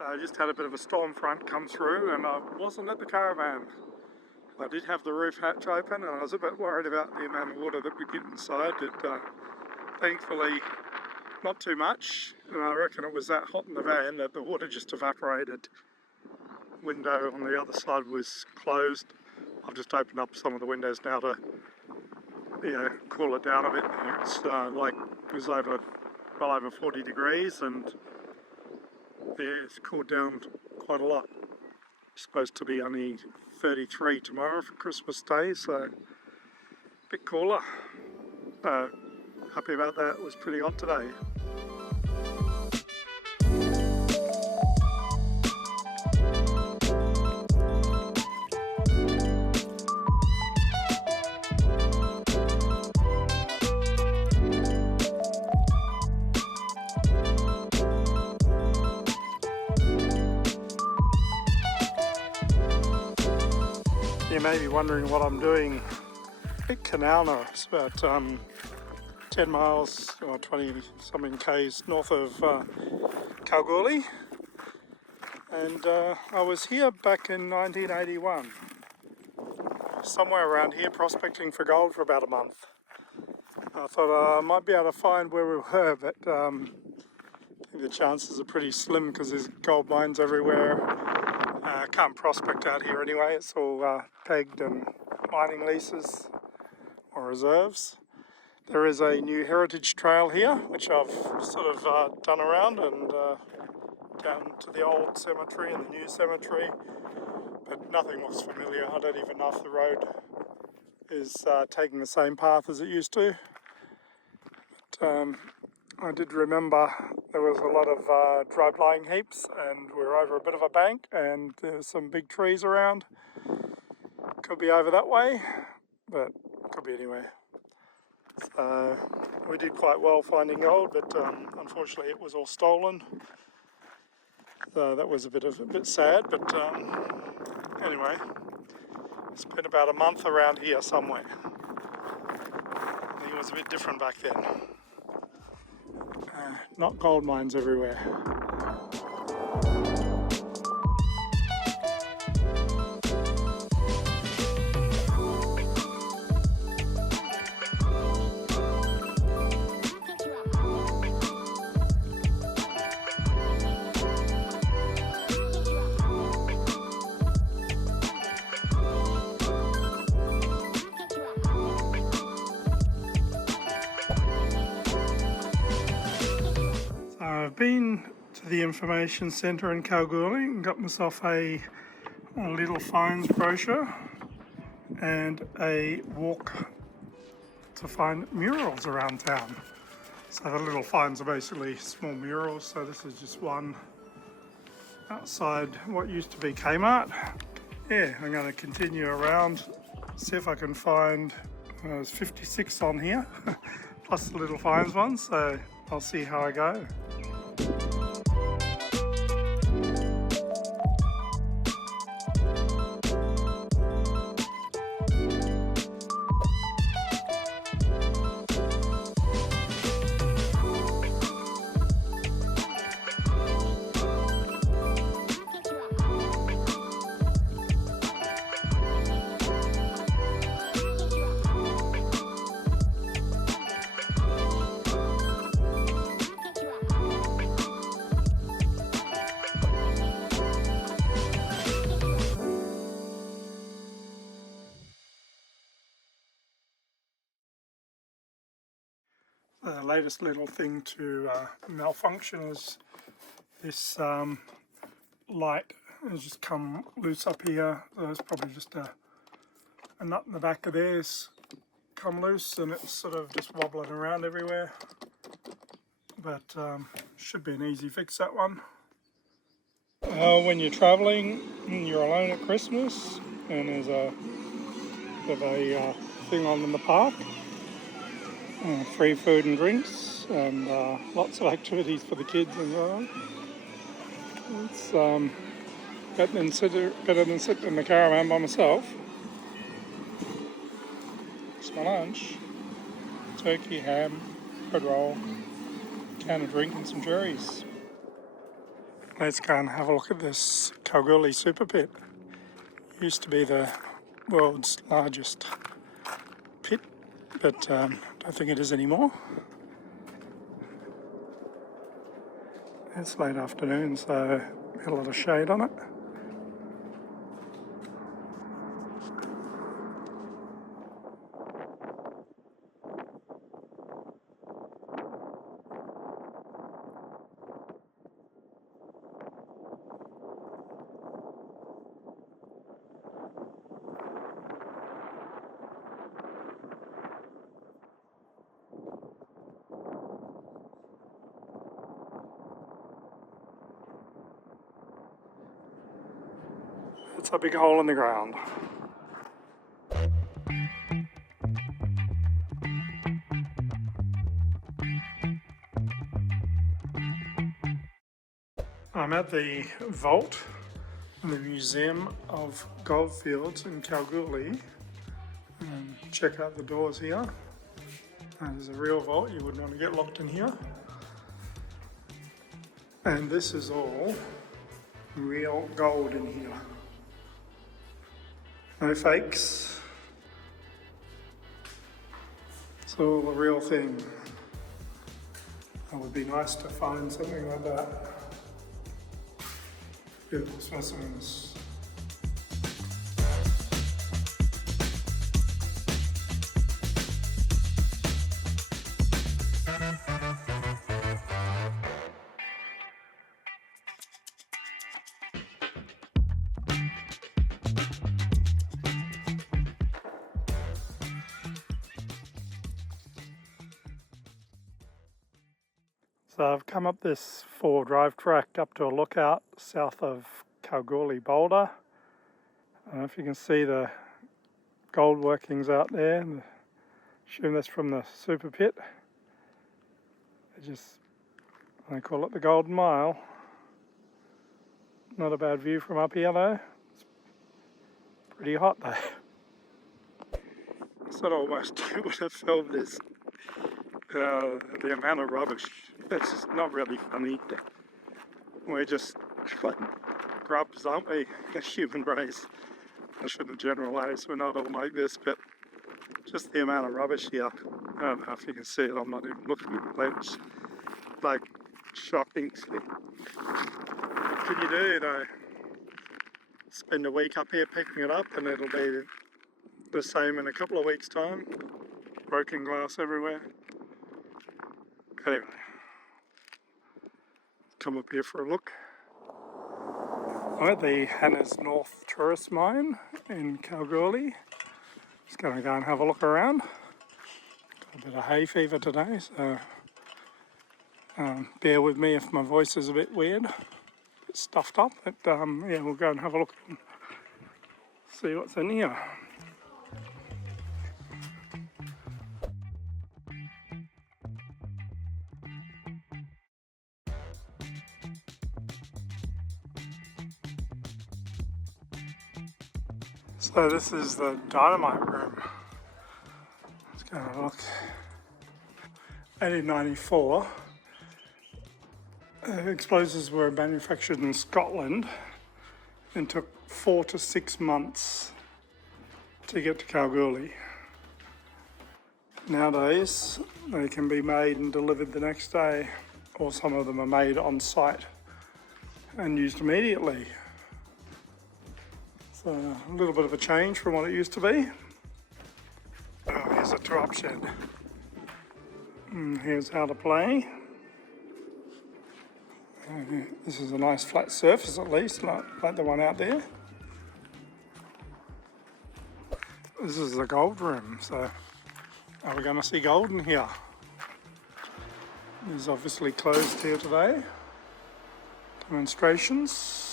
So I just had a bit of a storm front come through and I wasn't at the caravan. I did have the roof hatch open and I was a bit worried about the amount of water that we get inside. Thankfully not too much, and I reckon it was that hot in the van that the water just evaporated. Window on the other side was closed. I've just opened up some of the windows now to cool it down a bit. It's it was well over 40 degrees and it's cooled down quite a lot. It's supposed to be only 33 tomorrow for Christmas Day, so a bit cooler. Happy about that. It was pretty hot today. You may be wondering what I'm doing at Canalna. It's about 10 miles or 20 something k's north of Kalgoorlie, and I was here back in 1981, somewhere around here, prospecting for gold for about a month. I thought I might be able to find where we were, but I think the chances are pretty slim because there's gold mines everywhere. Can't prospect out here anyway, it's all pegged and mining leases or reserves. There is a new heritage trail here, which I've sort of done around and down to the old cemetery and the new cemetery, but nothing looks familiar. I don't even know if the road is taking the same path as it used to. But I did remember there was a lot of dry lying heaps and we're over a bit of a bank and there's some big trees around. Could be over that way, but could be anywhere. So we did quite well finding gold, but unfortunately it was all stolen. So that was a bit sad, but anyway, spent about a month around here somewhere. I think it was a bit different back then. Not gold mines everywhere. I've been to the information centre in Kalgoorlie and got myself a little finds brochure and a walk to find murals around town. So the little finds are basically small murals, so this is just one outside what used to be Kmart. Yeah, I'm going to continue around, see if I can find, there's 56 on here, plus the little finds one, so I'll see how I go. The latest little thing to malfunction is this light has just come loose up here. There's probably just a nut in the back of theirs come loose and it's sort of just wobbling around everywhere. But should be an easy fix, that one. When you're travelling and you're alone at Christmas and there's a bit of a thing on in the park, free food and drinks and lots of activities for the kids and so on. It's better than sitting in the caravan by myself. It's my lunch. Turkey, ham, bread roll, can of drink and some cherries. Let's go and have a look at this Kalgoorlie super pit. Used to be the world's largest pit, but don't think it is anymore. It's late afternoon, so a lot of shade on it. It's a big hole in the ground. I'm at the vault in the Museum of Goldfields in Kalgoorlie. And check out the doors here. There's a real vault, you wouldn't want to get locked in here. And this is all real gold in here. No fakes. It's all the real thing. It would be nice to find something like that. Beautiful specimens. So I've come up this 4-drive track up to a lookout south of Kalgoorlie, Boulder. I don't know if you can see the gold workings out there. I assume that's from the super pit. They call it the Golden Mile. Not a bad view from up here though. It's pretty hot though. I thought almost would have filmed this. The amount of rubbish. It's just not really funny. We're just like grubs, aren't we? A human race. I shouldn't generalise, we're not all like this, but just the amount of rubbish here. I don't know if you can see it, I'm not even looking at the lens. Like, shocking. What can you do, though? Spend a week up here picking it up and it'll be the same in a couple of weeks' time. Broken glass everywhere. Anyway, come up here for a look. I'm at the Hannans North Tourist Mine in Kalgoorlie. Just going to go and have a look around. Got a bit of hay fever today, so bear with me if my voice is a bit weird, a bit stuffed up. But yeah, we'll go and have a look and see what's in here. So this is the dynamite room. Let's go and have a look. 1894. Explosives were manufactured in Scotland and took 4 to 6 months to get to Kalgoorlie. Nowadays, they can be made and delivered the next day, or some of them are made on site and used immediately. So a little bit of a change from what it used to be. Oh, here's a drop shed. And here's how to play. This is a nice flat surface at least, like the one out there. This is the gold room, so are we going to see gold in here? It's obviously closed here today. Demonstrations.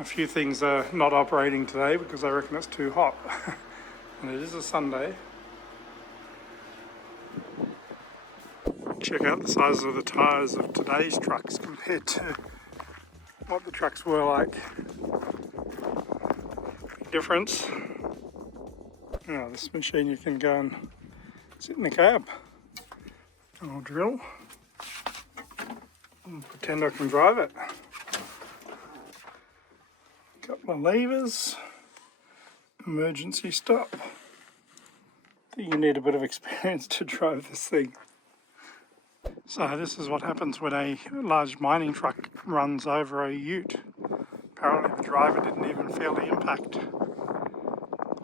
A few things are not operating today because I reckon it's too hot. And it is a Sunday. Check out the size of the tyres of today's trucks compared to what the trucks were like. Difference. Oh, this machine you can go and sit in the cab. And I'll drill. and pretend I can drive it. Got my levers, emergency stop. I think you need a bit of experience to drive this thing. So this is what happens when a large mining truck runs over a ute. Apparently the driver didn't even feel the impact.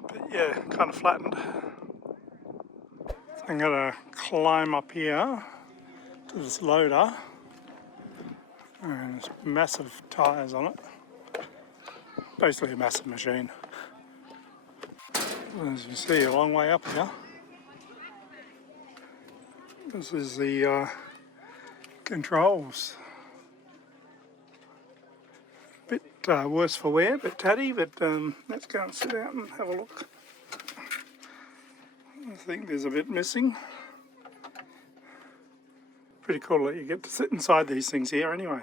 But yeah, kind of flattened. So I'm going to climb up here to this loader. And there's massive tyres on it. Basically a massive machine. As you see, a long way up here. This is the controls. Bit worse for wear, bit tatty, but let's go and sit out and have a look. I think there's a bit missing. Pretty cool that you get to sit inside these things here anyway.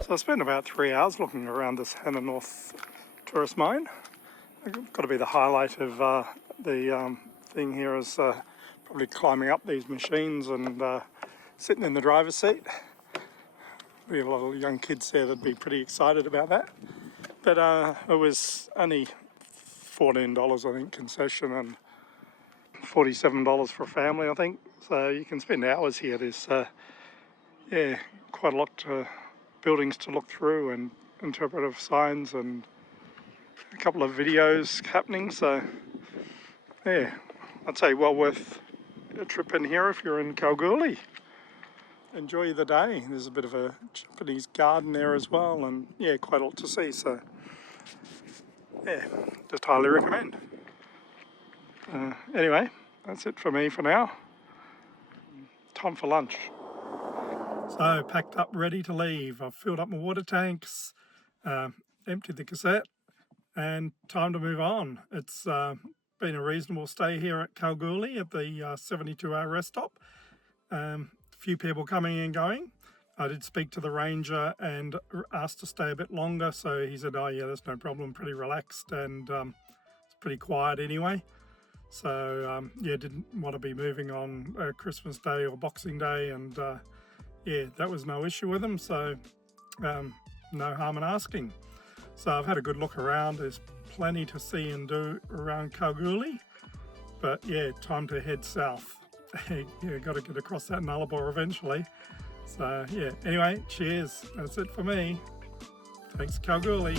So I spent about 3 hours looking around this Hannans North Tourist Mine. Got to be the highlight of the thing here is probably climbing up these machines and sitting in the driver's seat. Be a lot of young kids there that'd be pretty excited about that. But it was only $14 I think concession and $47 for a family I think. So you can spend hours here. There's yeah, quite a lot buildings to look through and interpretive signs and a couple of videos happening. So yeah, I'd say well worth a trip in here if you're in Kalgoorlie. Enjoy the day. There's a bit of a Japanese garden there as well, and yeah, quite a lot to see. So yeah, just highly recommend. Anyway, that's it for me for now. Time for lunch. So packed up, ready to leave. I've filled up my water tanks, emptied the cassette, and time to move on. It's been a reasonable stay here at Kalgoorlie at the 72-hour rest stop. Few people coming and going. I did speak to the ranger and asked to stay a bit longer, so he said, oh yeah, that's no problem, pretty relaxed, and it's pretty quiet anyway. So yeah, didn't want to be moving on Christmas Day or Boxing Day, and yeah, that was no issue with him, so no harm in asking. So I've had a good look around. There's plenty to see and do around Kalgoorlie, but yeah, time to head south. Yeah, got to get across that Nullarbor eventually. So yeah, anyway, cheers. That's it for me. Thanks, Kalgoorlie.